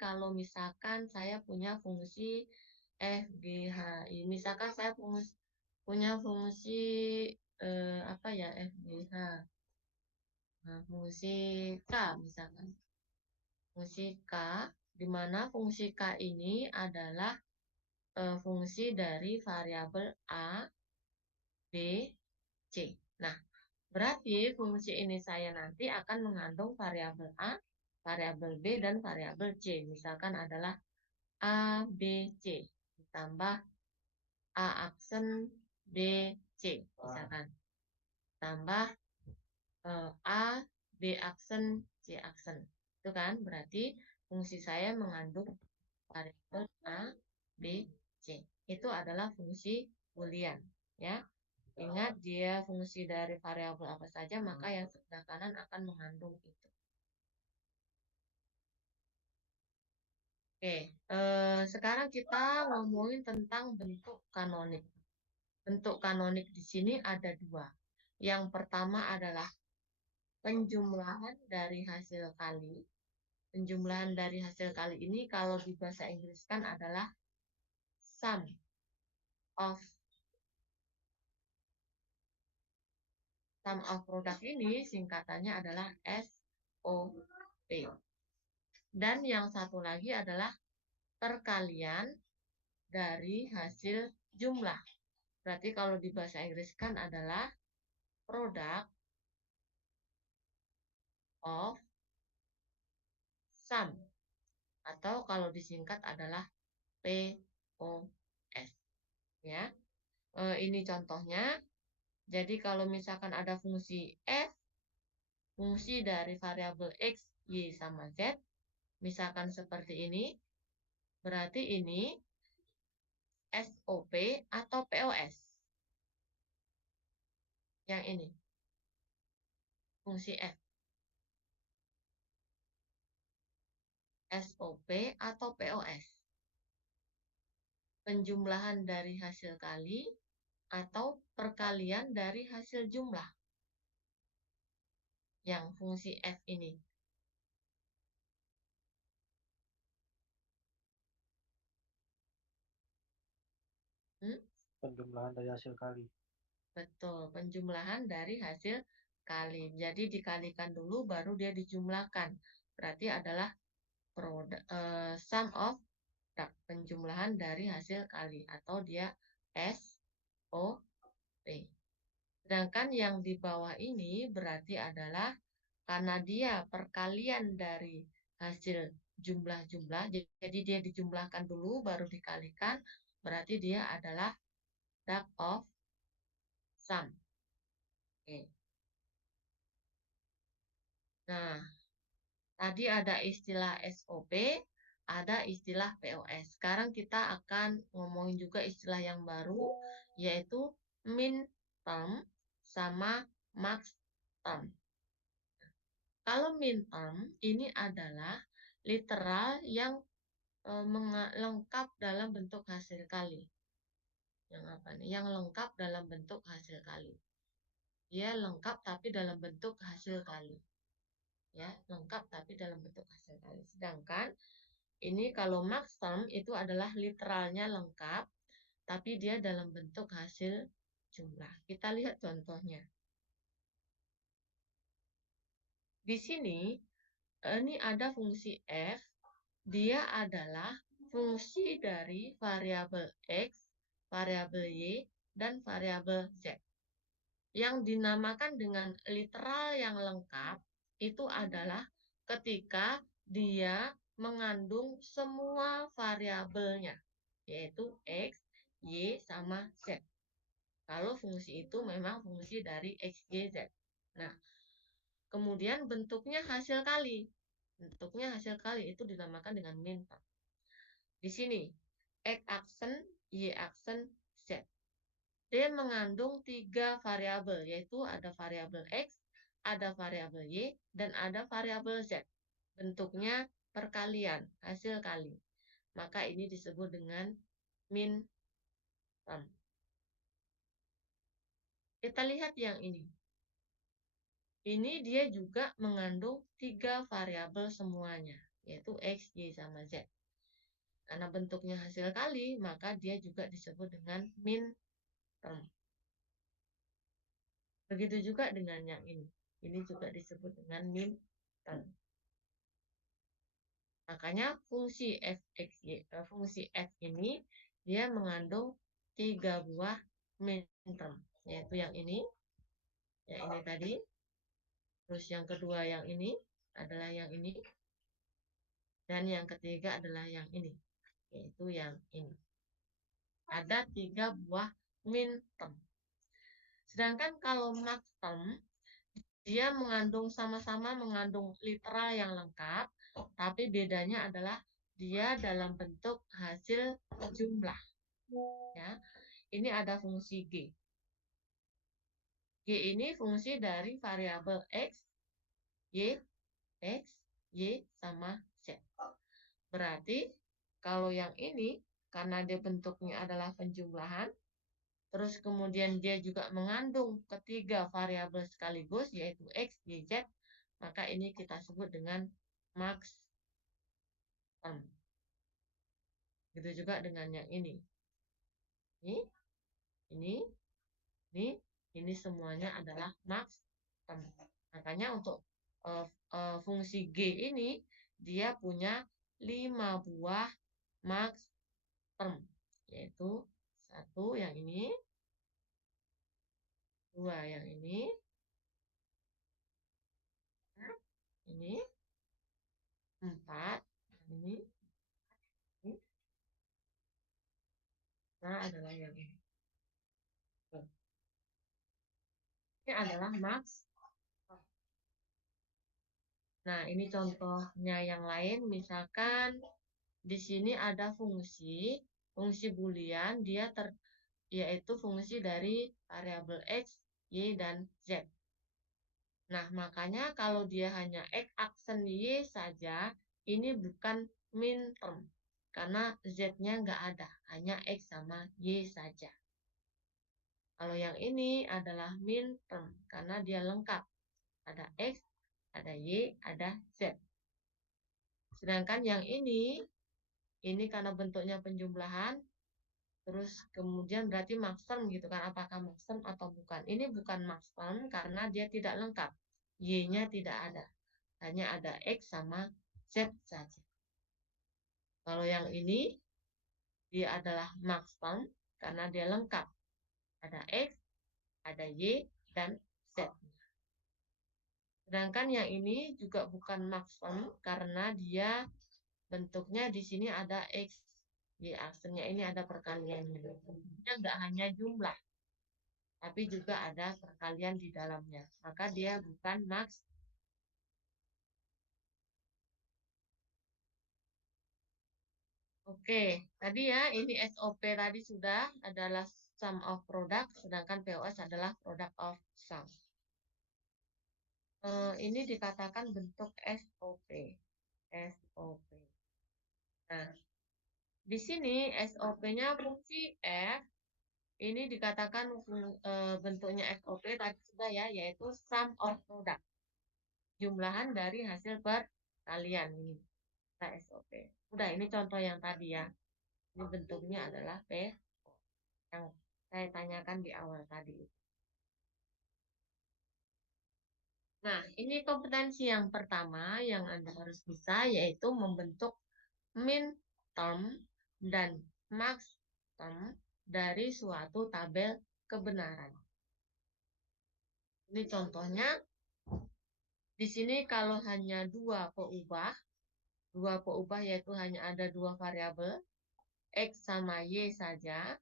kalau misalkan saya punya fungsi F, G, H. Misalkan saya punya fungsi apa ya, F, G, H. Nah, fungsi K misalkan. Fungsi K, di mana fungsi K ini adalah fungsi dari variabel A, B, C. Nah, berarti fungsi ini saya nanti akan mengandung variabel A, variabel B, dan variabel C. Misalkan adalah A, B, C. Ditambah A aksen B, C. Misalkan. Tambah A, B aksen, C aksen. Itu kan berarti fungsi saya mengandung variabel A, B, C. Itu adalah fungsi Boolean. Ya. Ingat dia fungsi dari variabel apa saja, maka yang sebelah kanan akan mengandung itu. Oke, sekarang kita ngomongin tentang bentuk kanonik. Bentuk kanonik di sini ada dua. Yang pertama adalah penjumlahan dari hasil kali. Penjumlahan dari hasil kali ini kalau di bahasa Inggris kan adalah sum of product ini singkatannya adalah SOP. Dan yang satu lagi adalah perkalian dari hasil jumlah. Berarti kalau di bahasa Inggris kan adalah product of sum. Atau kalau disingkat adalah POS. Ya. Ini contohnya. Jadi kalau misalkan ada fungsi F, fungsi dari variabel X, Y, sama Z, misalkan seperti ini, berarti ini SOP atau POS. Yang ini, fungsi F. SOP atau POS. Penjumlahan dari hasil kali atau perkalian dari hasil jumlah. Yang fungsi F ini. Penjumlahan dari hasil kali. Betul, penjumlahan dari hasil kali. Jadi dikalikan dulu baru dia dijumlahkan. Berarti adalah sum of product, penjumlahan dari hasil kali atau dia SOP. Sedangkan yang di bawah ini berarti adalah karena dia perkalian dari hasil jumlah-jumlah, jadi dia dijumlahkan dulu baru dikalikan, berarti dia adalah product of sum. Oke. Nah, tadi ada istilah SOP, ada istilah POS. Sekarang kita akan ngomongin juga istilah yang baru, yaitu min term sama max term. Kalau min term ini adalah literal yang lengkap dalam bentuk hasil kali. Yang apa nih? Yang lengkap dalam bentuk hasil kali. Dia lengkap tapi dalam bentuk hasil kali. Ya, lengkap tapi dalam bentuk hasil kali. Sedangkan ini kalau max term itu adalah literalnya lengkap, tapi dia dalam bentuk hasil jumlah. Kita lihat contohnya. Di sini, ini ada fungsi F, dia adalah fungsi dari variabel X, variabel Y, dan variabel Z. Yang dinamakan dengan literal yang lengkap, itu adalah ketika dia mengandung semua variabelnya, yaitu X, Y, sama Z. Kalau fungsi itu memang fungsi dari X, Y, Z. Nah, kemudian bentuknya hasil kali. Bentuknya hasil kali itu dinamakan dengan min term. Di sini, X aksen, Y aksen, Z. Dia mengandung 3 variabel, yaitu ada variabel X, ada variabel Y, dan ada variabel Z. Bentuknya perkalian, hasil kali. Maka ini disebut dengan min term. Kita lihat yang ini. Ini dia juga mengandung 3 variabel semuanya, yaitu X, Y, sama Z. Karena bentuknya hasil kali, maka dia juga disebut dengan min term. Begitu juga dengan yang ini. Ini juga disebut dengan min term. Makanya fungsi fungsi f ini dia mengandung 3 buah min term, yaitu yang ini tadi. Terus yang kedua yang ini adalah yang ini. Dan yang ketiga adalah yang ini, yaitu yang ini. Ada 3 buah min term. Sedangkan kalau max term, dia sama-sama mengandung literal yang lengkap, tapi bedanya adalah dia dalam bentuk hasil jumlah. Ya, ini ada fungsi G. G ini fungsi dari variabel X, Y, sama Z. Berarti kalau yang ini, karena dia bentuknya adalah penjumlahan, terus kemudian dia juga mengandung ketiga variabel sekaligus, yaitu X, Y, Z, maka ini kita sebut dengan max term. Gitu juga dengan yang ini. Ini semuanya adalah max term. Makanya untuk fungsi G ini, dia punya 5 buah max term, yaitu 1 yang ini, 2 yang ini, 4 ini, nah adalah yang ini. Ini adalah max. Nah, ini contohnya yang lain, misalkan di sini ada fungsi boolean, yaitu fungsi dari variabel X, Y, dan Z. Nah, makanya kalau dia hanya X aksen Y saja, ini bukan min term. Karena Z-nya nggak ada, hanya X sama Y saja. Kalau yang ini adalah min term, karena dia lengkap. Ada X, ada Y, ada Z. Sedangkan yang ini karena bentuknya penjumlahan, terus kemudian berarti max term gitu kan, apakah max term atau bukan. Ini bukan max term karena dia tidak lengkap. Y-nya tidak ada. Hanya ada X sama Z saja. Kalau yang ini, dia adalah max term karena dia lengkap. Ada X, ada Y, dan Z. Sedangkan yang ini juga bukan max term karena dia bentuknya di sini ada X, Y aksennya ini ada perkaliannya. Bentuknya nggak hanya jumlah, tapi juga ada perkalian di dalamnya. Maka dia bukan max. Oke, tadi ya ini SOP tadi sudah adalah sum of product, sedangkan POS adalah product of sum. Ini dikatakan bentuk SOP. SOP. Nah, di sini SOP-nya fungsi F ini dikatakan bentuknya SOP tadi sudah ya, yaitu sum of product. Jumlahan dari hasil perkalian ini. Nah, SOP. Udah, ini contoh yang tadi ya. Ini bentuknya adalah P yang saya tanyakan di awal tadi. Nah, ini kompetensi yang pertama yang Anda harus bisa, yaitu membentuk min term dan max term dari suatu tabel kebenaran. Ini contohnya, di sini kalau hanya dua peubah yaitu hanya ada dua variabel, X sama Y saja,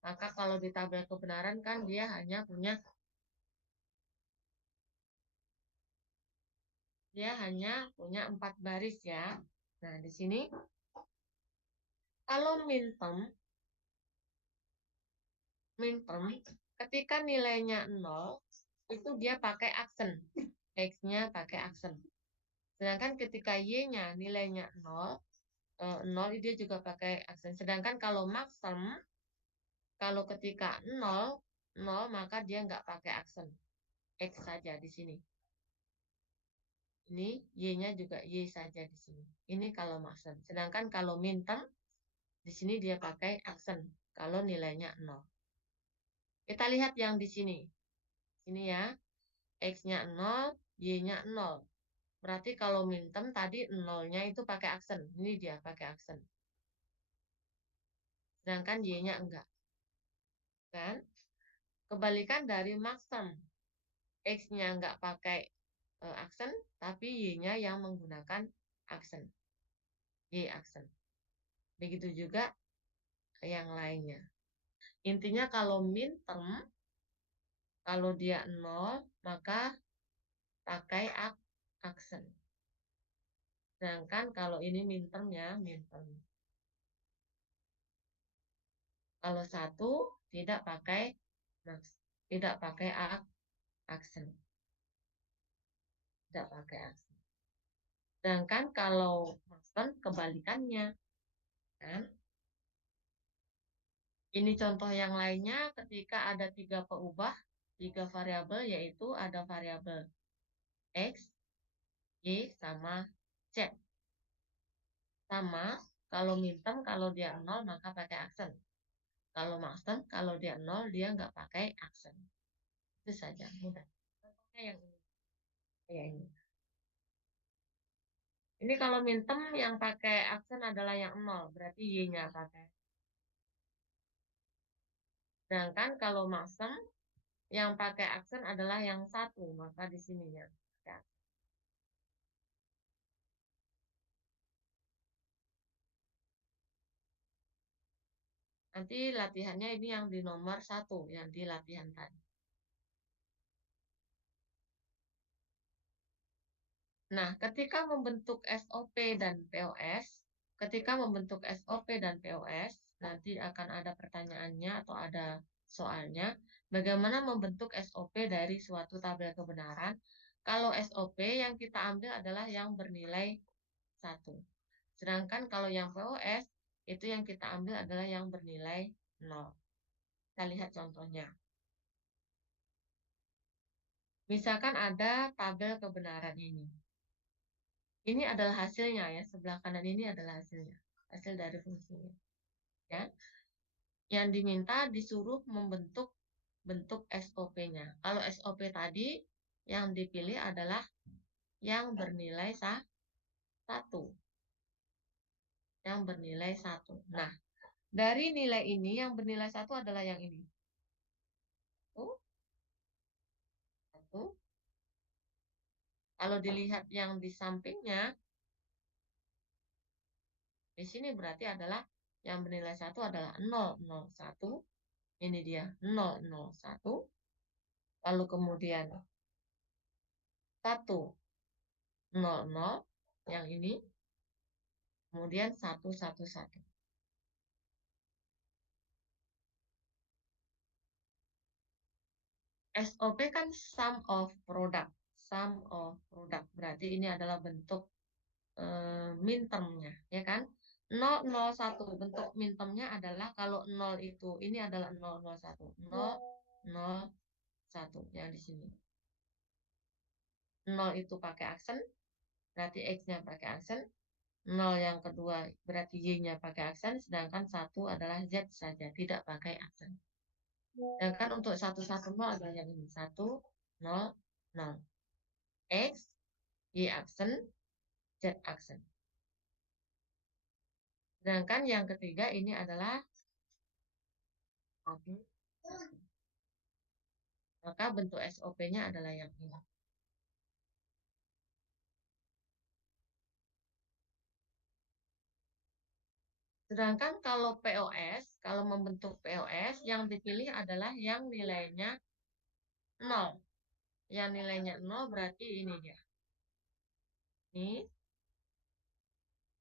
maka kalau di tabel kebenaran kan dia hanya punya dia hanya punya 4 baris ya. Nah, di sini kalau min term ketika nilainya 0 itu dia pakai aksen. X-nya pakai aksen. Sedangkan ketika Y-nya nilainya 0, 0 dia juga pakai aksen. Sedangkan kalau max term, kalau ketika 0 maka dia nggak pakai aksen. X saja di sini. Ini Y-nya juga Y saja di sini. Ini kalau maksud. Sedangkan kalau minterm, di sini dia pakai aksen. Kalau nilainya 0. Kita lihat yang di sini. Ini ya. X-nya 0, Y-nya 0. Berarti kalau minterm tadi 0-nya itu pakai aksen. Ini dia pakai aksen. Sedangkan Y-nya enggak. Kan? Kebalikan dari maxterm. X-nya enggak pakai aksen, tapi Y-nya yang menggunakan aksen. Y aksen. Begitu juga yang lainnya. Intinya kalau minterm, kalau dia 0, maka pakai aksen. Sedangkan kalau ini minterm ya, minterm. Kalau 1 tidak pakai tidak pakai aksen. Tidak pakai aksen. Sedangkan kalau aksen kebalikannya, kan? Ini contoh yang lainnya ketika ada 3 peubah, 3 variabel, yaitu ada variabel X, Y, sama Z. Sama, kalau minterm, kalau dia 0, maka pakai aksen. Kalau maxterm, kalau dia 0, dia nggak pakai aksen. Itu saja, mudah. Contohnya yang ini. Kayak ini. Ini kalau minterm yang pakai aksen adalah yang 0, berarti Y-nya pakai. Sedangkan kalau maxterm, yang pakai aksen adalah yang 1, maka di sininya. Ya. Nanti latihannya ini yang di nomor 1, yang di latihan tadi. Nah, ketika membentuk SOP dan POS, nanti akan ada pertanyaannya atau ada soalnya, bagaimana membentuk SOP dari suatu tabel kebenaran. Kalau SOP yang kita ambil adalah yang bernilai 1. Sedangkan kalau yang POS, itu yang kita ambil adalah yang bernilai 0. Kita lihat contohnya. Misalkan ada tabel kebenaran ini. Ini adalah hasilnya ya, sebelah kanan ini adalah hasilnya. Hasil dari fungsinya. Ya. Yang diminta disuruh membentuk bentuk SOP-nya. Kalau SOP tadi yang dipilih adalah yang bernilai 1. Yang bernilai 1. Nah, dari nilai ini yang bernilai 1 adalah yang ini. 1. Kalau dilihat yang di sampingnya, di sini berarti adalah yang bernilai 1 adalah 001. Ini dia 001. Lalu kemudian 100 yang ini, kemudian 111. SOP kan sum of product. Sum of product. Berarti ini adalah bentuk mintermnya, ya kan? 001. Bentuk mintermnya adalah kalau 0 itu, ini adalah 001. 001 yang di sini. 0 itu pakai aksen, berarti X-nya pakai aksen. 0 yang kedua berarti Y-nya pakai aksen, sedangkan 1 adalah Z saja, tidak pakai aksen. Sedangkan untuk 110 adalah yang ini, 100. X, Y aksen, Z aksen. Sedangkan yang ketiga ini adalah 1. Maka bentuk SOP-nya adalah yang ini. Sedangkan kalau POS, kalau membentuk POS, yang dipilih adalah yang nilainya 0. Yang nilainya 0 berarti ini dia. Ini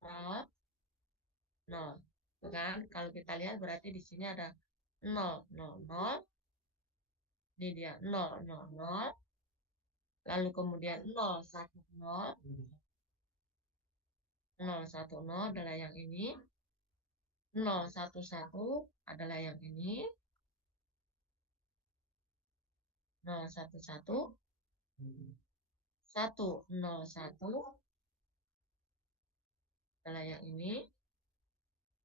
0, 0. Kan? Kalau kita lihat berarti di sini ada 0, 0, 0. Ini dia 0, 0, 0. Lalu kemudian 0, 1, 0. 0, 1, 0 adalah yang ini. 0, 1, 1 adalah yang ini. 0, 1, 1. 101 adalah yang ini,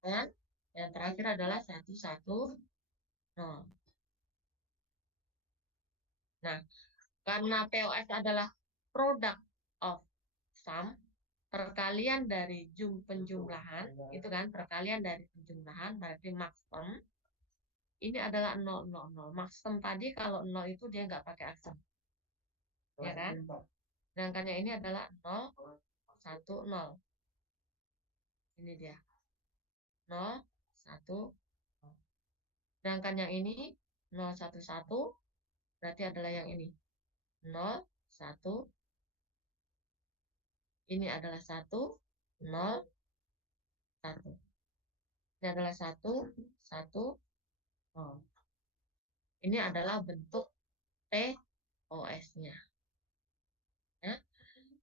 dan yang terakhir adalah 110. Nah, karena POS adalah product of sum, perkalian dari penjumlahan, itu kan perkalian dari penjumlahan, berarti maxterm, ini adalah 0, 0, 0. Maxterm tadi kalau 0 itu dia nggak pakai aksen, ya kan? Sedangkannya ini adalah 0, 1, 0. Ini dia. 0, 1, 0. Sedangkan yang ini 0, 1, 1 berarti adalah yang ini. 0, 1, ini adalah 1, 0, 1. Ini adalah 1, 1, 0. Ini adalah bentuk TOS-nya. Ya.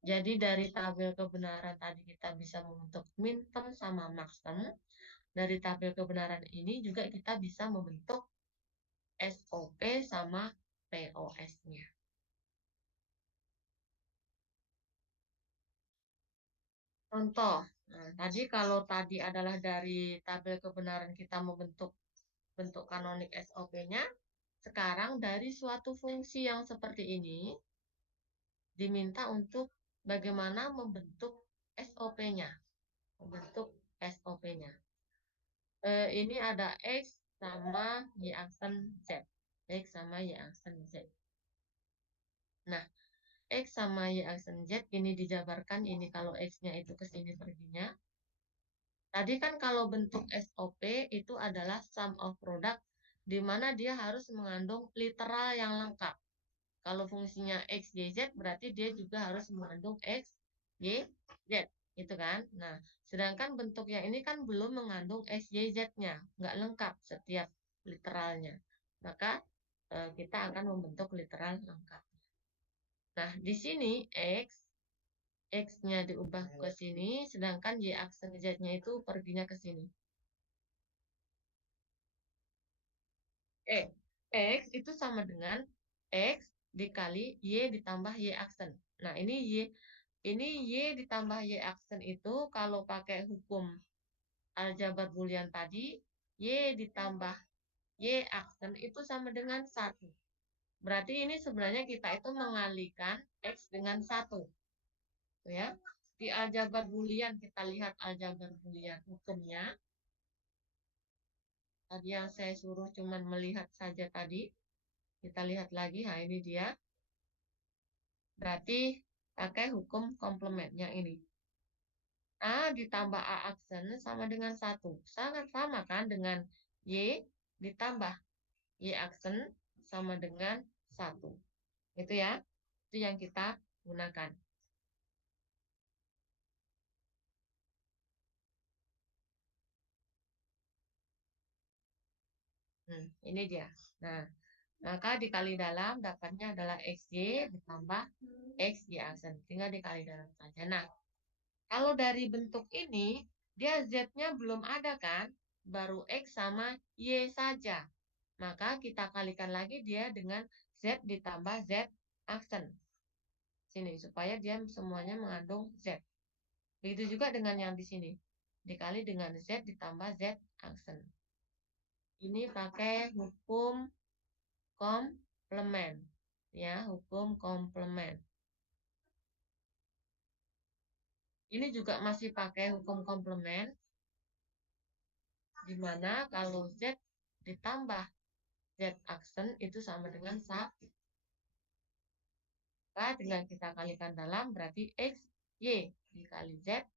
Jadi dari tabel kebenaran tadi kita bisa membentuk minterm sama maxterm. Dari tabel kebenaran ini juga kita bisa membentuk SOP sama POS-nya. Contoh, nah, tadi kalau tadi adalah dari tabel kebenaran kita membentuk bentuk kanonik SOP-nya, sekarang dari suatu fungsi yang seperti ini diminta untuk bagaimana membentuk SOP-nya. Membentuk SOP-nya. Ini ada X sama Y aksen Z. X sama Y aksen Z. Nah, X sama Y aksen Z ini dijabarkan, ini kalau X-nya itu ke sini perginya. Tadi kan kalau bentuk SOP itu adalah sum of product, di mana dia harus mengandung literal yang lengkap. Kalau fungsinya X, Y, Z, berarti dia juga harus mengandung X, Y, Z. Gitu kan? Nah, sedangkan bentuk yang ini kan belum mengandung X, Y, Z-nya. Nggak lengkap setiap literalnya. Maka kita akan membentuk literal lengkap. Nah, di sini X-nya diubah ke sini, sedangkan Y aksen Z-nya itu perginya ke sini. X itu sama dengan X dikali Y ditambah Y aksen. Nah, ini Y ditambah Y aksen itu kalau pakai hukum aljabar boolean tadi, Y ditambah Y aksen itu sama dengan 1. Berarti ini sebenarnya kita itu mengalihkan X dengan 1. Ya. Di aljabar boolean kita lihat aljabar boolean hukumnya. Tadi yang saya suruh cuman melihat saja tadi. Kita lihat lagi, nah ini dia. Berarti pakai hukum komplementnya ini. A ditambah A aksen sama dengan 1. Sangat sama kan dengan Y ditambah Y aksen sama dengan 1. Itu ya. Itu yang kita gunakan. Ini dia. Nah, maka dikali dalam dapatnya adalah XY ditambah XY aksen. Tinggal dikali dalam saja. Nah, kalau dari bentuk ini, dia Z-nya belum ada kan? Baru X sama Y saja. Maka kita kalikan lagi dia dengan Z ditambah Z aksen. Sini, supaya dia semuanya mengandung Z. Begitu juga dengan yang di sini. Dikali dengan Z ditambah Z aksen. Ini pakai hukum komplement. Ya, hukum komplement. Ini juga masih pakai hukum komplement. Di mana kalau Z ditambah Z aksen itu sama dengan 1. Maka tinggal kita kalikan dalam, berarti X, Y dikali Z,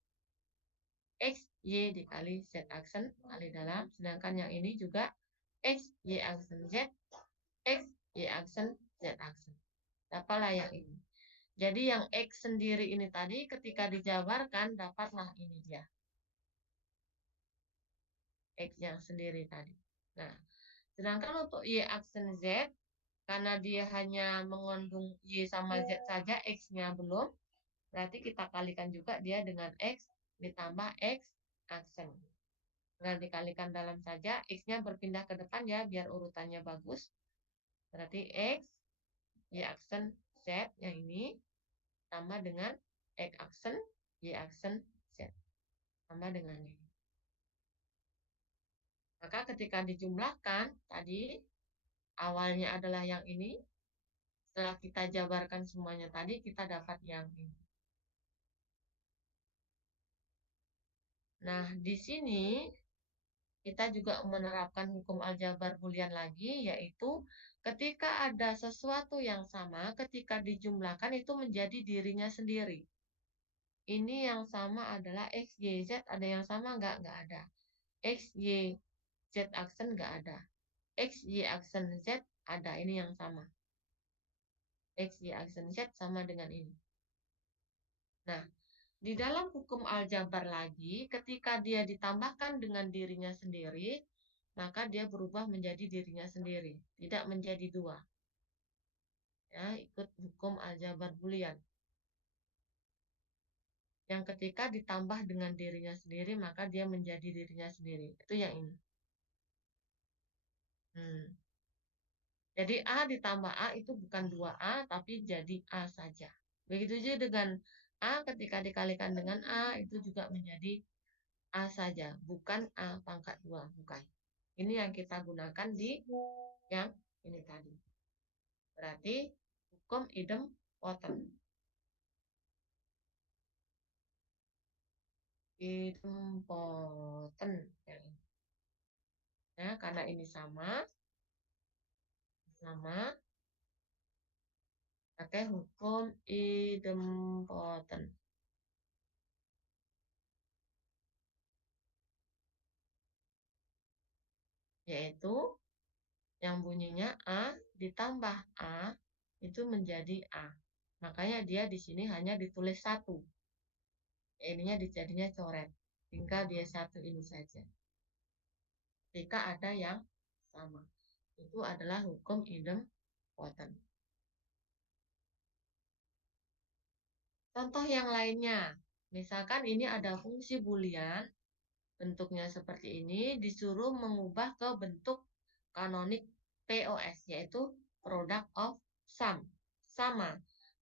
X, Y dikali Z aksen kali dalam. Sedangkan yang ini juga X, Y aksen Z, X, Y aksen, Z aksen. Dapatlah yang ini. Jadi yang X sendiri ini tadi ketika dijabarkan, dapatlah ini dia. X yang sendiri tadi. Nah, sedangkan untuk Y aksen Z, karena dia hanya mengandung Y sama Z saja, X-nya belum, berarti kita kalikan juga dia dengan X ditambah X aksen. Nah, dikalikan dalam saja, X-nya berpindah ke depan ya, biar urutannya bagus. Berarti X, Y aksen Z yang ini, tambah dengan X aksen, Y aksen, Z. Tambah dengan ini. Maka ketika dijumlahkan, tadi awalnya adalah yang ini. Setelah kita jabarkan semuanya tadi, kita dapat yang ini. Nah, di sini kita juga menerapkan hukum aljabar Boolean lagi, yaitu ketika ada sesuatu yang sama, ketika dijumlahkan itu menjadi dirinya sendiri. Ini yang sama adalah X, Y, Z. Ada yang sama nggak? Nggak ada. X, Y, Z aksen nggak ada. X, Y aksen Z ada. Ini yang sama. X, Y aksen Z sama dengan ini. Nah, di dalam hukum aljabar lagi, ketika dia ditambahkan dengan dirinya sendiri, maka dia berubah menjadi dirinya sendiri, tidak menjadi dua. Ya, ikut hukum aljabar Boolean. Yang ketika ditambah dengan dirinya sendiri, maka dia menjadi dirinya sendiri. Itu yang ini. Jadi A ditambah A itu bukan 2A, tapi jadi A saja. Begitu juga dengan A ketika dikalikan dengan A, itu juga menjadi A saja, bukan A pangkat 2, bukan. Ini yang kita gunakan di yang ini tadi. Berarti hukum idempotent. Idempotent. Ya, karena ini sama, pakai hukum idempotent. Yaitu yang bunyinya A ditambah A itu menjadi A. Makanya dia di sini hanya ditulis satu. Ininya dijadinya coret. Tinggal dia satu ini saja. Jika ada yang sama. Itu adalah hukum idempotent. Contoh yang lainnya. Misalkan ini ada fungsi Boolean. Bentuknya seperti ini. Disuruh mengubah ke bentuk kanonik POS. Yaitu product of sum. Sama.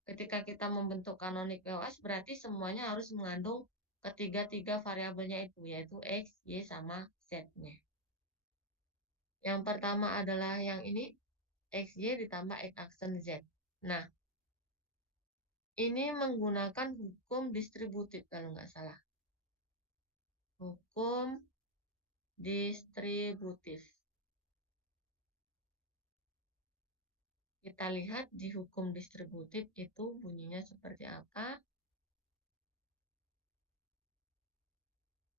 Ketika kita membentuk kanonik POS berarti semuanya harus mengandung ketiga-tiga variabelnya itu. Yaitu X, Y, sama Z-nya. Yang pertama adalah yang ini. XY ditambah X aksen Z. Nah, ini menggunakan hukum distributif kalau nggak salah. Hukum distributif. Kita lihat di hukum distributif itu bunyinya seperti apa.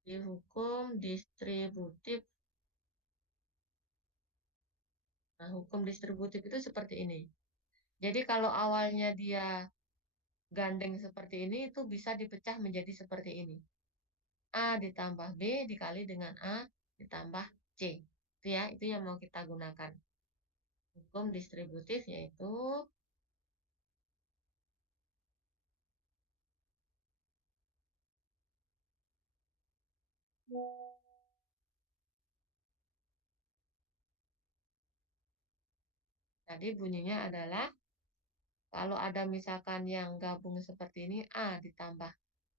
Di hukum distributif. Nah, hukum distributif itu seperti ini. Jadi kalau awalnya dia gandeng seperti ini, itu bisa dipecah menjadi seperti ini. A ditambah B dikali dengan A ditambah C. Itu ya, itu yang mau kita gunakan. Hukum distributif yaitu tadi bunyinya adalah kalau ada misalkan yang gabung seperti ini A ditambah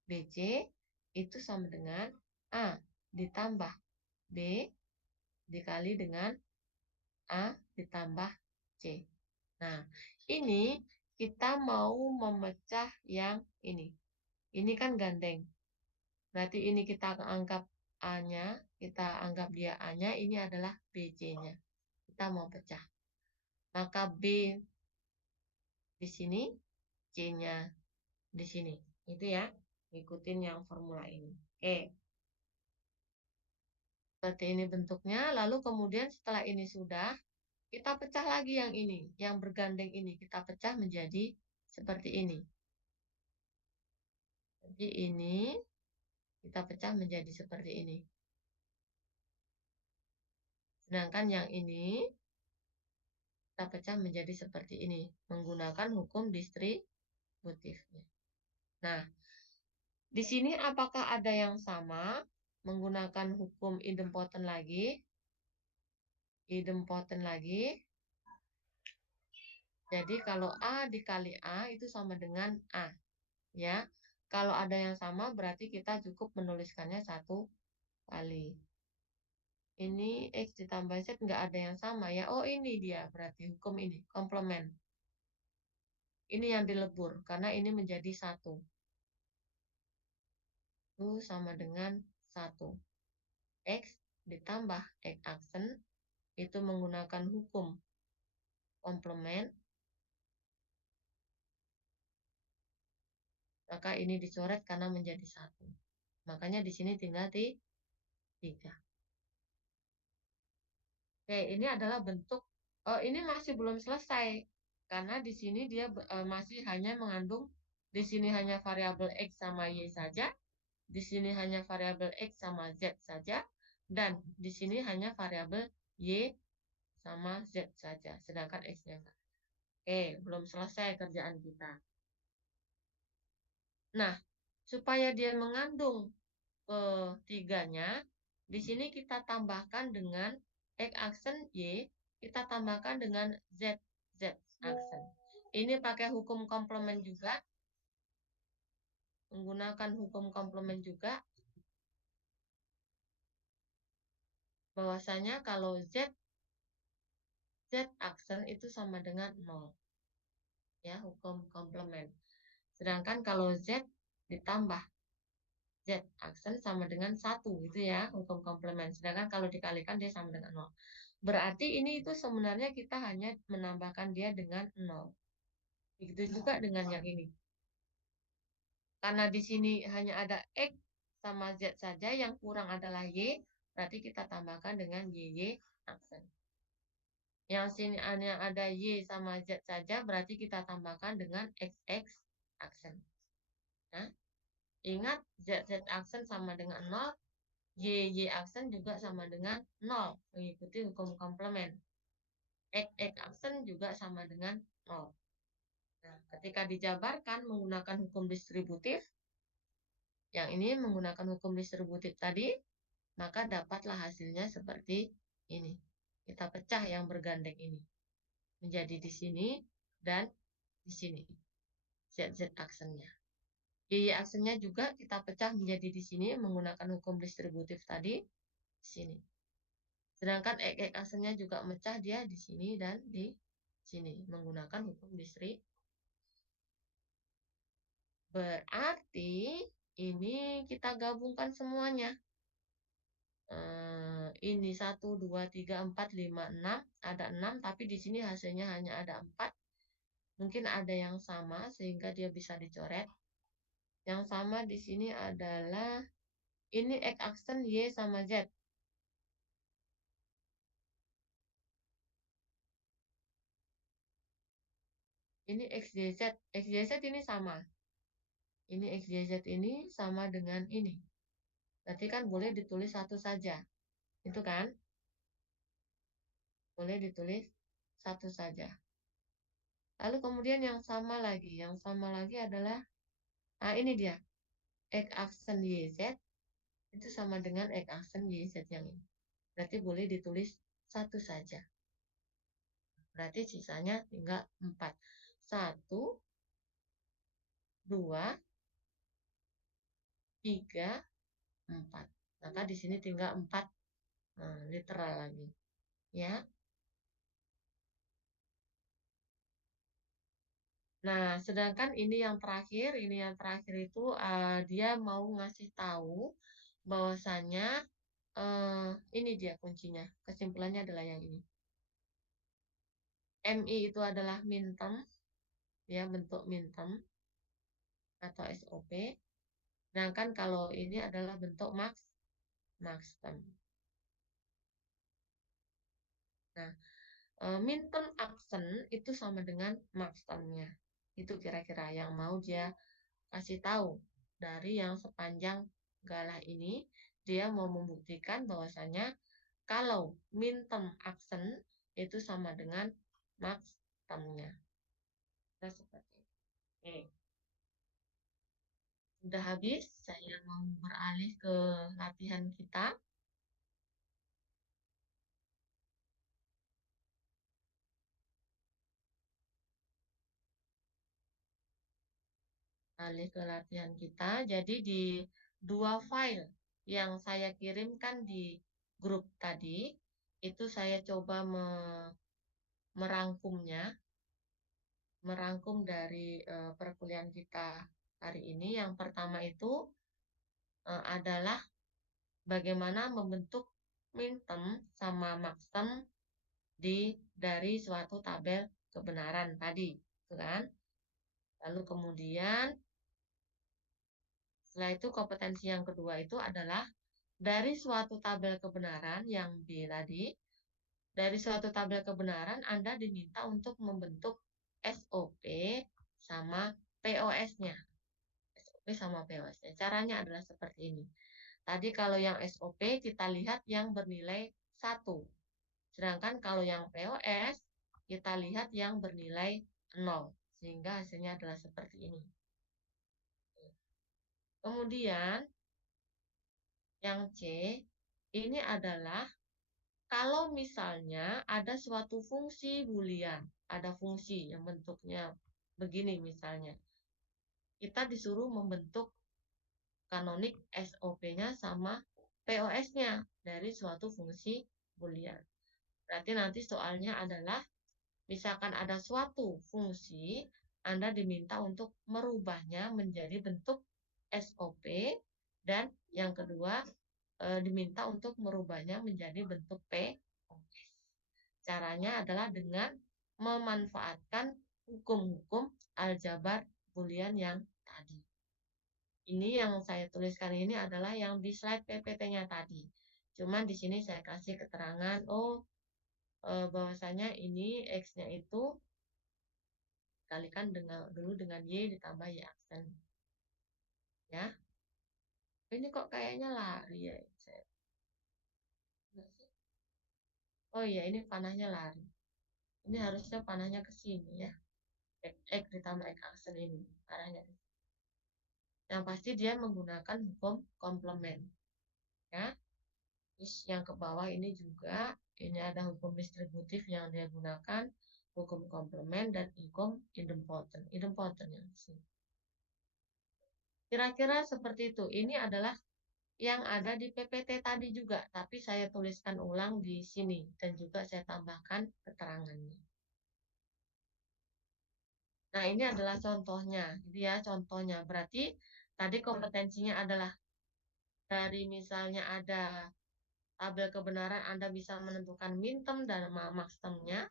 BC itu sama dengan A ditambah B dikali dengan A ditambah C. Nah, ini kita mau memecah yang ini. Ini kan gandeng. Berarti ini kita anggap A-nya, kita anggap dia A-nya, ini adalah BC-nya. Kita mau pecah. Maka B di sini, C-nya di sini. Itu ya, ikutin yang formula ini. Oke. Seperti ini bentuknya, lalu kemudian setelah ini sudah, kita pecah lagi yang ini, yang bergandeng ini. Kita pecah menjadi seperti ini. Jadi ini, kita pecah menjadi seperti ini. Sedangkan yang ini, kita pecah menjadi seperti ini. Menggunakan hukum distributifnya. Nah, di sini apakah ada yang sama menggunakan hukum idempotent lagi? Idempotent lagi. Jadi kalau A dikali A itu sama dengan A. ya. Kalau ada yang sama berarti kita cukup menuliskannya satu kali. Ini X ditambah Z nggak ada yang sama ya. Oh ini dia berarti hukum ini, komplement. Ini yang dilebur karena ini menjadi satu. Itu sama dengan satu. X ditambah X aksen itu menggunakan hukum komplement. Maka ini dicoret karena menjadi satu. Makanya di sini tinggal 3. Oke, ini adalah bentuk, ini masih belum selesai. Karena di sini dia masih hanya mengandung, di sini hanya variabel X sama Y saja, di sini hanya variabel X sama Z saja, dan di sini hanya variabel Y sama Z saja, sedangkan X-nya. Oke, belum selesai kerjaan kita. Nah, supaya dia mengandung ketiganya, di sini kita tambahkan dengan X aksen Y, kita tambahkan dengan Z, Z aksen. Ini pakai hukum komplement juga, menggunakan hukum komplement juga, bahwasanya kalau Z, Z aksen itu sama dengan 0. Ya, hukum komplement. Sedangkan kalau Z ditambah Z aksen sama dengan 1 gitu ya, hukum komplement. Sedangkan kalau dikalikan dia sama dengan 0. Berarti ini itu sebenarnya kita hanya menambahkan dia dengan 0. Begitu juga dengan yang ini. Karena di sini hanya ada X sama Z saja, yang kurang adalah Y, berarti kita tambahkan dengan YY aksen. Yang sini hanya ada Y sama Z saja, berarti kita tambahkan dengan XX aksen. Nah, ingat ZZ aksen sama dengan 0, YY aksen juga sama dengan 0, mengikuti hukum komplement. XX aksen juga sama dengan 0. Nah, ketika dijabarkan menggunakan hukum distributif, yang ini menggunakan hukum distributif tadi, maka dapatlah hasilnya seperti ini. Kita pecah yang bergandeng ini menjadi di sini dan di sini. ZZ aksennya. YY aksennya juga kita pecah menjadi di sini menggunakan hukum distributif tadi, di sini. Sedangkan XX aksennya juga mecah dia di sini dan di sini menggunakan hukum distributif. Berarti ini kita gabungkan semuanya. Ini 1, 2, 3, 4, 5, 6. Ada 6, tapi di sini hasilnya hanya ada 4. Mungkin ada yang sama sehingga dia bisa dicoret. Yang sama di sini adalah ini X aksen Y sama Z. Ini XYZ. XYZ ini sama. Ini XYZ ini sama dengan ini. Berarti kan boleh ditulis satu saja. Itu kan? Boleh ditulis satu saja. Lalu kemudian yang sama lagi. Yang sama lagi adalah, nah ini dia. X aksen YZ itu sama dengan X aksen YZ yang ini. Berarti boleh ditulis satu saja. Berarti sisanya tinggal 4. 1, 2, 3, 4. Maka di sini tinggal 4 literal lagi. Ya. Nah, sedangkan ini yang terakhir itu dia mau ngasih tahu bahwasannya ini dia kuncinya. Kesimpulannya adalah yang ini. MI itu adalah min term, ya, bentuk min term atau SOP. Sedangkan kalau ini adalah bentuk max term. Nah, min term aksen itu sama dengan max termnya. Itu kira-kira yang mau dia kasih tahu dari yang sepanjang galah ini. Dia mau membuktikan bahwasanya kalau min term aksen itu sama dengan max termnya. Nah, seperti itu. Oke. Sudah habis, saya mau beralih ke latihan kita. Alih ke latihan kita. Jadi di dua file yang saya kirimkan di grup tadi, itu saya coba merangkumnya, merangkum dari perkuliahan kita hari ini. Yang pertama itu adalah bagaimana membentuk minterm sama maxterm dari suatu tabel kebenaran tadi, gitu kan? Lalu kemudian setelah itu kompetensi yang kedua itu adalah dari suatu tabel kebenaran yang B tadi, dari suatu tabel kebenaran Anda diminta untuk membentuk SOP sama POS-nya. SOP sama POS-nya. Caranya adalah seperti ini. Tadi kalau yang SOP kita lihat yang bernilai 1. Sedangkan kalau yang POS kita lihat yang bernilai 0. Sehingga hasilnya adalah seperti ini. Kemudian yang C ini adalah kalau misalnya ada suatu fungsi boolean, ada fungsi yang bentuknya begini misalnya. Kita disuruh membentuk kanonik SOP-nya sama POS-nya dari suatu fungsi boolean. Berarti nanti soalnya adalah misalkan ada suatu fungsi, Anda diminta untuk merubahnya menjadi bentuk SOP, dan yang kedua diminta untuk merubahnya menjadi bentuk POS. Caranya adalah dengan memanfaatkan hukum-hukum aljabar boolean yang tadi. Ini yang saya tuliskan ini adalah yang di slide PPT-nya tadi. Cuman di sini saya kasih keterangan, bahwasanya ini X-nya itu kalikan dulu dengan Y ditambah Y aksen. Ya. Ini kok kayaknya lari ya. Oh iya, ini panahnya lari. Ini harusnya panahnya ke sini ya. X ditambah X aksen ini. Panahnya. Yang pasti dia menggunakan hukum komplement. Ya. Terus yang ke bawah ini juga, ini ada hukum distributif yang dia gunakan, hukum komplement dan hukum idempotent. Idempotent yang sini. Kira-kira seperti itu. Ini adalah yang ada di PPT tadi juga, tapi saya tuliskan ulang di sini dan juga saya tambahkan keterangannya. Nah, ini adalah contohnya. Jadi ya, contohnya. Berarti tadi kompetensinya adalah dari misalnya ada tabel kebenaran Anda bisa menentukan minterm dan maxtermnya.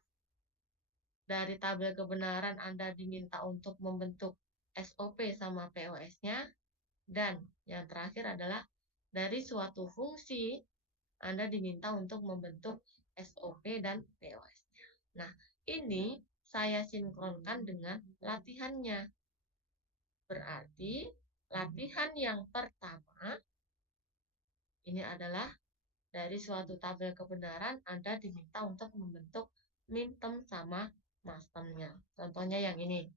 Dari tabel kebenaran Anda diminta untuk membentuk SOP sama POS-nya. Dan yang terakhir adalah dari suatu fungsi Anda diminta untuk membentuk SOP dan POS-nya. Nah, ini saya sinkronkan dengan latihannya. Berarti latihan yang pertama ini adalah dari suatu tabel kebenaran Anda diminta untuk membentuk minterm sama maxtermnya. Contohnya yang ini.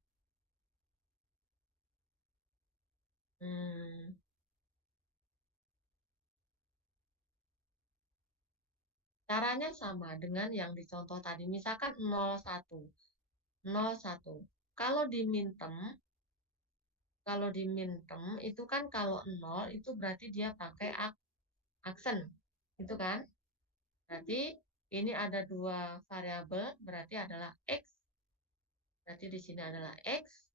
Caranya sama dengan yang dicontoh tadi. Misalkan 01. 01. Kalau di minterm itu kan kalau 0 itu berarti dia pakai aksen. Itu kan? Berarti ini ada dua variabel, berarti adalah X. Berarti di sini adalah X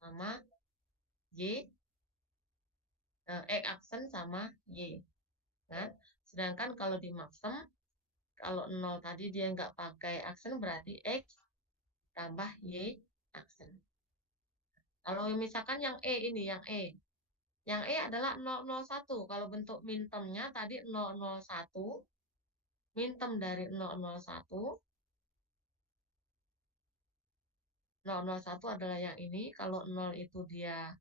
sama Y. X aksen sama Y. Kan? Sedangkan kalau di maxterm, kalau 0 tadi dia nggak pakai aksen, berarti X tambah Y aksen. Kalau misalkan yang E ini, yang E. Yang E adalah 001. Kalau bentuk mintermnya tadi 001. Minterm dari 001. 001 adalah yang ini. Kalau 0 itu dia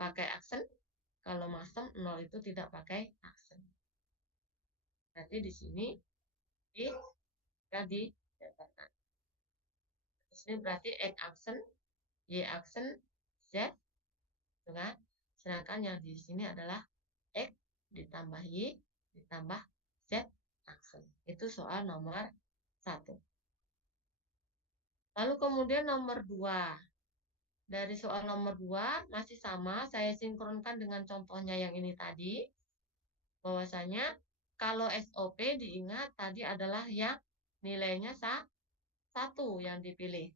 pakai aksen. Kalau maxterm 0 itu tidak pakai aksen. Berarti di sini E sudah didapatkan. Di sini berarti X aksen, Y aksen, Z, gitu kan? Sedangkan yang di sini adalah X ditambah Y ditambah Z aksen. Itu soal nomor 1. Lalu kemudian nomor 2. dari soal nomor 2 masih sama, saya sinkronkan dengan contohnya yang ini tadi, bahwasanya kalau SOP diingat tadi adalah yang nilainya 1 yang dipilih.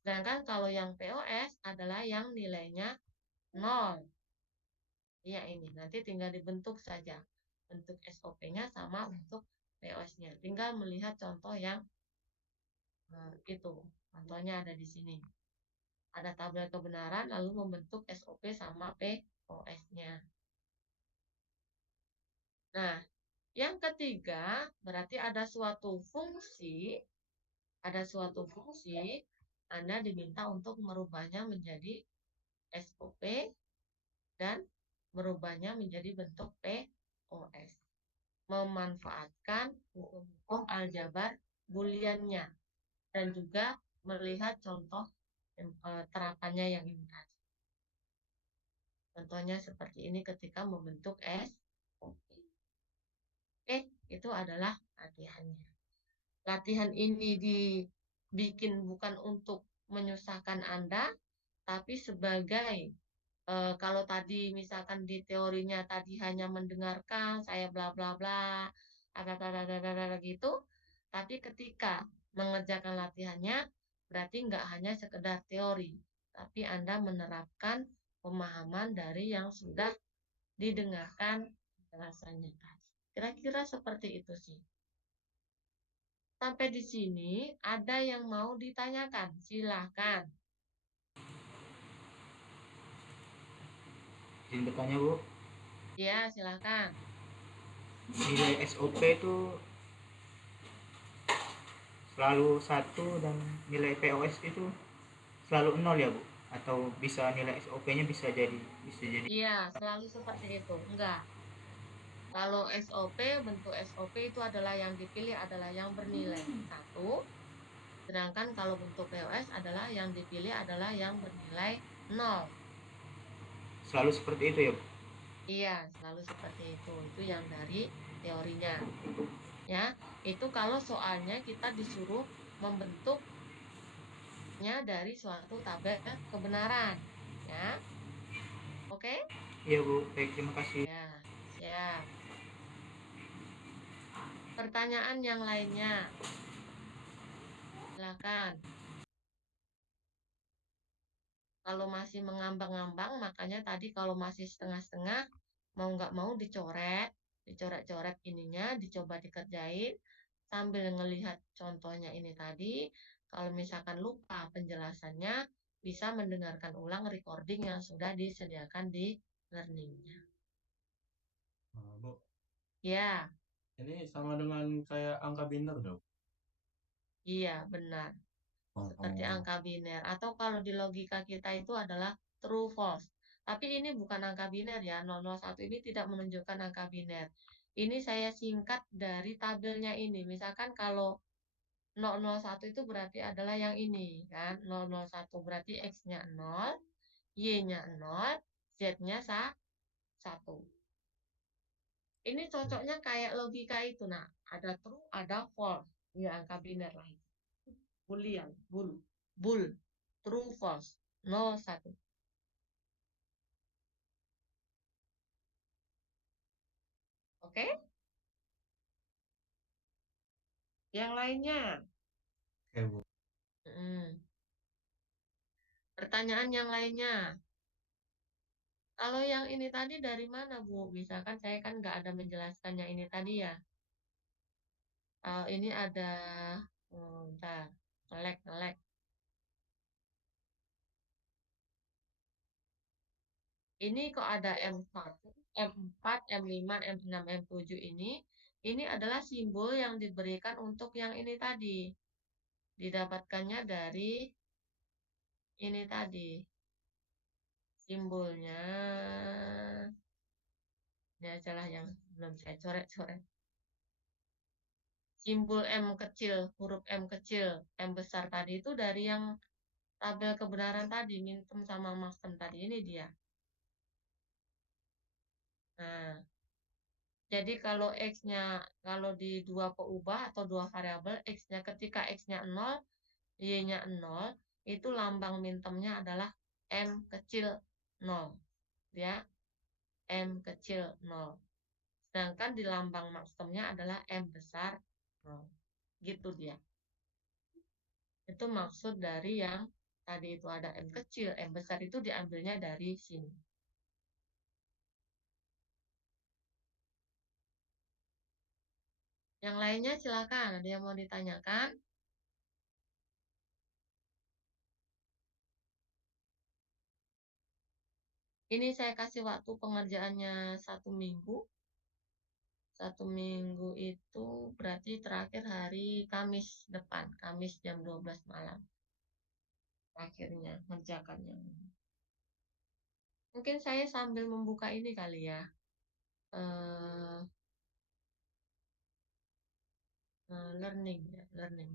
Sedangkan kalau yang POS adalah yang nilainya 0. Ya ini, nanti tinggal dibentuk saja. Bentuk SOP-nya sama bentuk POS-nya. Tinggal melihat contoh yang itu. Contohnya ada di sini. Ada tabel kebenaran, lalu membentuk SOP sama POS-nya. Nah, yang ketiga, berarti ada suatu fungsi, Anda diminta untuk merubahnya menjadi SOP dan merubahnya menjadi bentuk POS. Memanfaatkan hukum aljabar booleannya dan juga melihat contoh terapannya yang ini tadi. Contohnya seperti ini ketika membentuk SOP. Oke, itu adalah latihannya. Latihan ini dibikin bukan untuk menyusahkan Anda, tapi sebagai kalau tadi misalkan di teorinya tadi hanya mendengarkan saya bla bla bla, ada gitu, tapi ketika mengerjakan latihannya berarti nggak hanya sekedar teori, tapi Anda menerapkan pemahaman dari yang sudah didengarkan penjelasannya tadi. Kira-kira seperti itu sih. Sampai di sini ada yang mau ditanyakan, silahkan. Izin bertanya Bu, Ya, silahkan. nilai SOP itu selalu 1 dan nilai POS itu selalu 0 ya Bu? Atau bisa nilai SOP-nya bisa jadi Iya, selalu seperti itu. Enggak. Kalau SOP, bentuk SOP itu adalah yang dipilih adalah yang bernilai 1. Sedangkan kalau bentuk POS adalah yang dipilih adalah yang bernilai 0. selalu seperti itu ya Bu? Iya, selalu seperti itu. Itu yang dari teorinya. Ya, itu kalau soalnya kita disuruh membentuknya dari suatu tabel kebenaran. Ya, oke? Iya Bu, baik, terima kasih. Ya, siap. Pertanyaan yang lainnya, silakan. Kalau masih mengambang-ngambang, makanya tadi kalau masih setengah-setengah, mau nggak mau dicoret-coret ininya, dicoba dikerjain, sambil ngelihat contohnya ini tadi. Kalau misalkan lupa penjelasannya, bisa mendengarkan ulang recording yang sudah disediakan di learningnya. Bu, Ya, ini sama dengan kayak angka biner dong. iya benar. Seperti Oh, angka biner. Atau kalau di logika kita itu adalah true false. Tapi ini bukan angka biner ya. 001 ini tidak menunjukkan angka biner. Ini saya singkat dari tabelnya ini. Misalkan kalau 001 itu berarti adalah yang ini kan. 001 berarti X-nya 0, Y-nya 0, Z-nya 1. Ini cocoknya kayak logika itu. Nah, ada true, ada false. Ya, angka biner lah itu. Boolean, bull, true, false, 0, 1. Oke? Yang lainnya. oke Bu. Hmm. Pertanyaan yang lainnya. Kalau yang ini tadi dari mana, Bu? Misalkan saya kan nggak ada menjelaskannya ini tadi ya. Ini ada, bentar, ngelek. Ini kok ada M1, M4, M5, M6, M7 ini. Ini adalah simbol yang diberikan untuk yang ini tadi. Didapatkannya dari ini tadi. Simbolnya ini adalah yang belum saya coret-coret. Simbol M kecil, huruf M kecil, M besar tadi itu dari yang tabel kebenaran tadi, mintem sama maxtem tadi, ini dia. Nah, jadi kalau X-nya, kalau di dua peubah atau dua variabel, X-nya ketika X-nya 0, Y-nya 0, itu lambang mintemnya adalah M kecil 0. Ya, M kecil 0. Sedangkan di lambang maksimumnya adalah M besar 0. Gitu dia. Itu maksud dari yang tadi itu ada M kecil, M besar itu diambilnya dari sini. Yang lainnya silakan, ada yang mau ditanyakan? Ini saya kasih waktu pengerjaannya 1 minggu. 1 minggu itu berarti terakhir hari Kamis depan, Kamis jam 12 malam. Akhirnya mengerjakannya. Mungkin saya sambil membuka ini kali ya. Eh, learning ya, learning.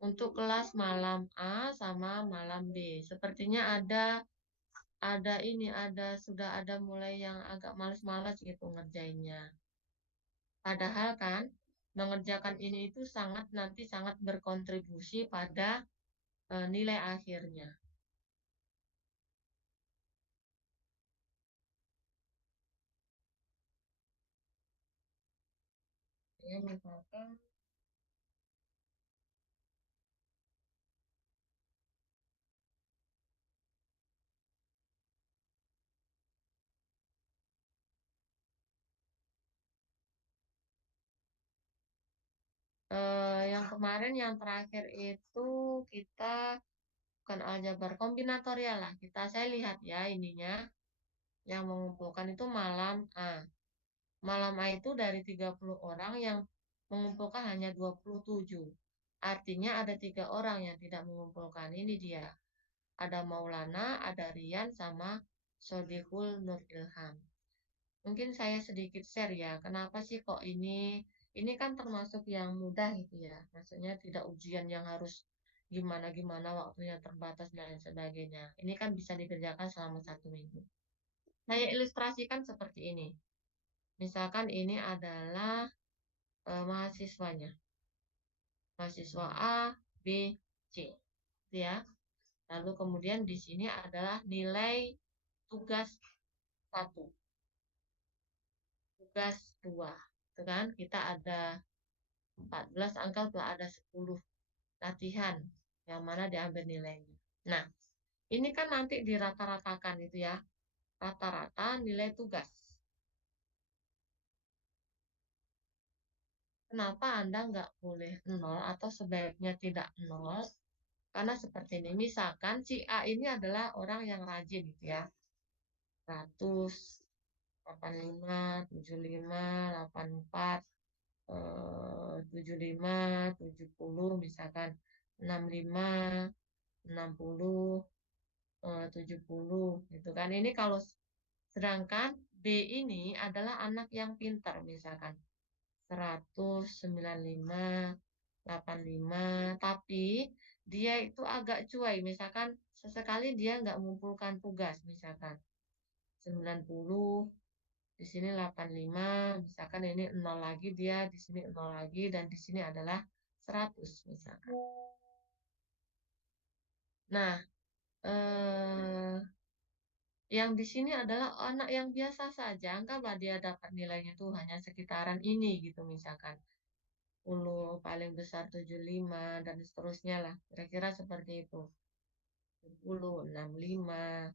Untuk kelas malam A sama malam B, sepertinya sudah ada mulai yang agak males-males gitu ngerjainnya. Padahal kan mengerjakan ini itu nanti sangat berkontribusi pada nilai akhirnya. Ya, misalkan yang kemarin yang terakhir itu kita bukan aljabar kombinatorial lah. Saya lihat ya ininya yang mengumpulkan itu malam A. Malam A itu dari 30 orang yang mengumpulkan hanya 27. Artinya ada 3 orang yang tidak mengumpulkan. Ini dia. Ada Maulana, ada Rian, sama Sodikul Nur Ilham. Mungkin saya sedikit share ya, kenapa sih kok ini kan termasuk yang mudah gitu ya. Maksudnya tidak ujian yang harus gimana-gimana waktunya terbatas dan sebagainya. Ini kan bisa dikerjakan selama 1 minggu. Saya ilustrasikan seperti ini. Misalkan ini adalah mahasiswanya. Mahasiswa A, B, C. Gitu ya. Lalu kemudian di sini adalah nilai tugas 1, tugas 2. Itu kan kita ada 14, anggaplah ada 10 latihan yang mana diambil nilainya. Nah, ini kan nanti dirata-ratakan itu ya. Rata-rata nilai tugas. Kenapa Anda nggak boleh 0 atau sebaiknya tidak 0? Karena seperti ini, misalkan si A ini adalah orang yang rajin gitu ya. 100, 85, 75, 84, 75, 70 misalkan, 65, 60, 70 gitu kan. Ini kalau sedangkan B ini adalah anak yang pintar misalkan 100, 95, 85, tapi dia itu agak cuai misalkan sesekali dia nggak mengumpulkan tugas misalkan 90, di sini 85, misalkan ini 0 lagi, dia di sini 0 lagi, dan di sini adalah 100 misalkan. Nah, yang di sini adalah anak yang biasa saja, anggaplah dia dapat nilainya tuh hanya sekitaran ini gitu misalkan. 10, paling besar 75, dan seterusnya lah. Kira-kira seperti itu. 70, 65,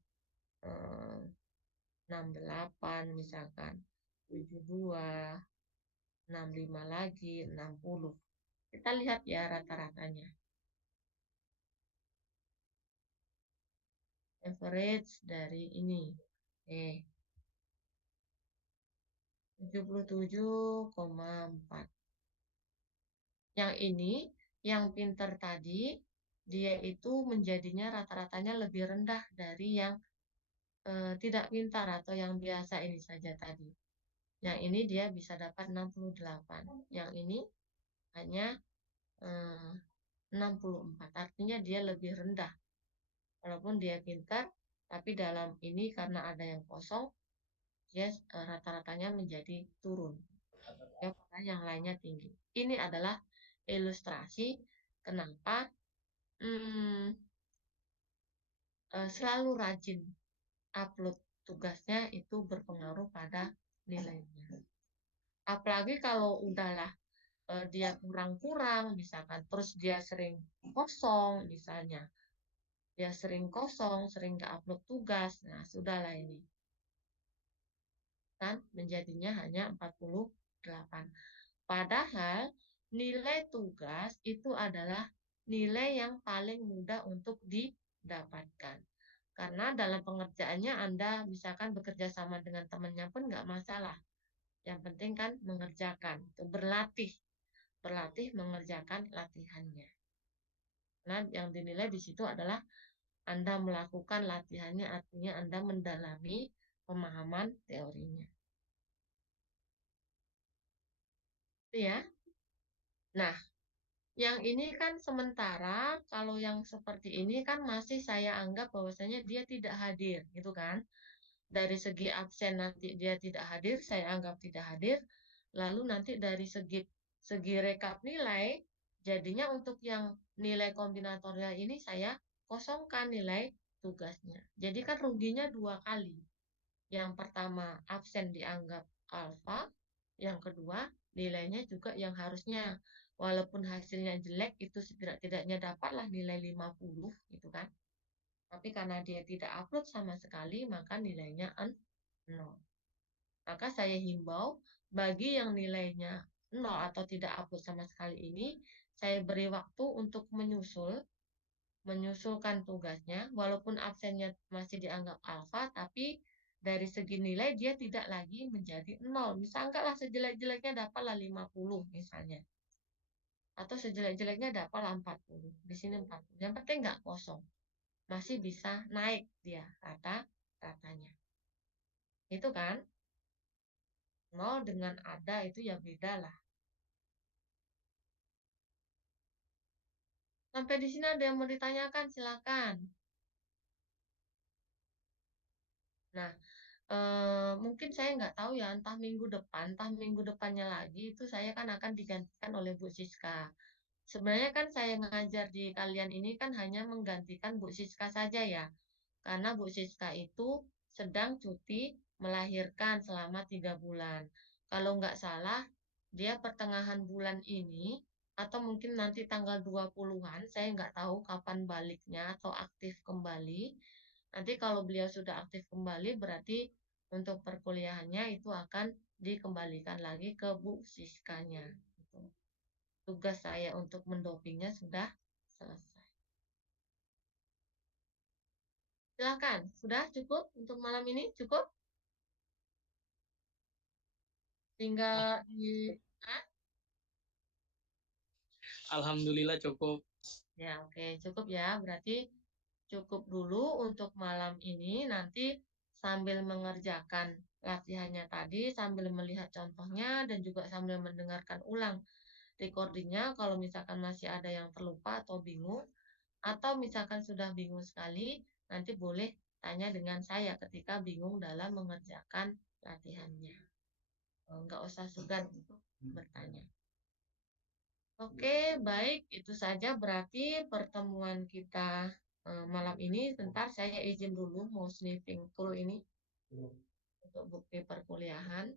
68 misalkan. 72, 65 lagi, 60. Kita lihat ya rata-ratanya. Average dari ini. 77,4. Yang ini, yang pinter tadi, dia itu menjadinya rata-ratanya lebih rendah dari yang tidak pintar atau yang biasa ini saja tadi. Yang ini dia bisa dapat 68. Yang ini hanya 64. Artinya dia lebih rendah. Walaupun dia pintar, tapi dalam ini karena ada yang kosong, dia rata-ratanya menjadi turun. Ya, karena yang lainnya tinggi. Ini adalah ilustrasi kenapa selalu rajin upload tugasnya itu berpengaruh pada nilainya. Apalagi kalau udahlah dia kurang-kurang misalkan, terus dia sering kosong misalnya. Dia sering kosong, sering nggak upload tugas. Nah, sudahlah ini. Kan menjadinya hanya 48. Padahal nilai tugas itu adalah nilai yang paling mudah untuk didapatkan. Karena dalam pengerjaannya Anda misalkan bekerja sama dengan temannya pun nggak masalah. Yang penting kan mengerjakan, berlatih mengerjakan latihannya. Nah, yang dinilai di situ adalah Anda melakukan latihannya, artinya Anda mendalami pemahaman teorinya. Itu ya. Nah, yang ini kan sementara, kalau yang seperti ini kan masih saya anggap bahwasanya dia tidak hadir, gitu kan. Dari segi absen nanti dia tidak hadir, saya anggap tidak hadir. Lalu nanti dari segi rekap nilai, jadinya untuk yang nilai kombinatorial ini saya kosongkan nilai tugasnya. Jadi kan ruginya 2 kali. Yang pertama absen dianggap alfa, yang kedua nilainya juga yang harusnya walaupun hasilnya jelek itu setidak-tidaknya dapatlah nilai 50 gitu kan. Tapi karena dia tidak upload sama sekali maka nilainya 0. Maka saya himbau bagi yang nilainya 0 atau tidak upload sama sekali ini, saya beri waktu untuk menyusulkan tugasnya, walaupun absennya masih dianggap alfa, tapi dari segi nilai dia tidak lagi menjadi 0. Misal enggak lah sejelek-jeleknya dapatlah 50 misalnya. Atau sejelek-jeleknya dapatlah 40. Di sini 40. Yang penting enggak kosong. Masih bisa naik dia ratanya. Itu kan? 0 dengan ada itu ya beda lah. Sampai di sini ada yang mau ditanyakan, silakan. Nah, mungkin saya nggak tahu ya, entah minggu depannya lagi itu saya kan akan digantikan oleh Bu Siska. Sebenarnya kan saya ngajar di kalian ini kan hanya menggantikan Bu Siska saja ya, karena Bu Siska itu sedang cuti melahirkan selama 3 bulan. Kalau nggak salah, dia pertengahan bulan ini, atau mungkin nanti tanggal 20-an, saya nggak tahu kapan baliknya atau aktif kembali. Nanti kalau beliau sudah aktif kembali, berarti untuk perkuliahannya itu akan dikembalikan lagi ke Bu Siskanya. Tugas saya untuk mendopingnya sudah selesai. Silakan, sudah cukup untuk malam ini? Cukup? Tinggal di... Alhamdulillah cukup. Ya, oke, cukup ya. Berarti cukup dulu untuk malam ini. Nanti sambil mengerjakan latihannya tadi, sambil melihat contohnya, dan juga sambil mendengarkan ulang recordingnya. Kalau misalkan masih ada yang terlupa atau bingung, atau misalkan sudah bingung sekali, nanti boleh tanya dengan saya ketika bingung dalam mengerjakan latihannya. Nggak usah segan untuk bertanya. Oke, baik. Itu saja berarti pertemuan kita malam ini. Sebentar saya izin dulu mau sniffing tool ini untuk bukti perkuliahan.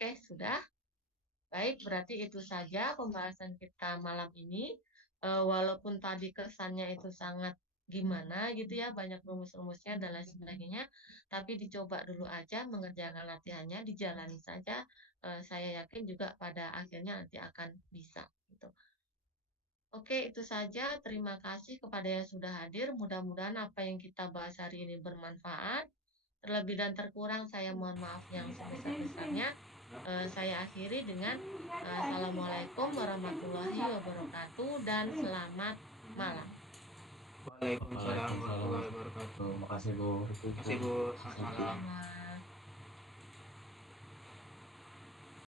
Oke, sudah. Baik, berarti itu saja pembahasan kita malam ini. Walaupun tadi kesannya itu sangat gimana gitu ya, banyak rumus-rumusnya dan lain sebagainya, tapi dicoba dulu aja mengerjakan latihannya, dijalani saja. Saya yakin juga pada akhirnya nanti akan bisa gitu. Oke, itu saja. Terima kasih kepada yang sudah hadir. Mudah-mudahan apa yang kita bahas hari ini bermanfaat. Terlebih dan terkurang saya mohon maaf yang sebesar-besarnya. Saya akhiri dengan Assalamualaikum warahmatullahi wabarakatuh dan selamat malam. Waalaikumsalam warahmatullahi wabarakatuh. Makasih Bu. Terima kasih Bu. Selamat malam.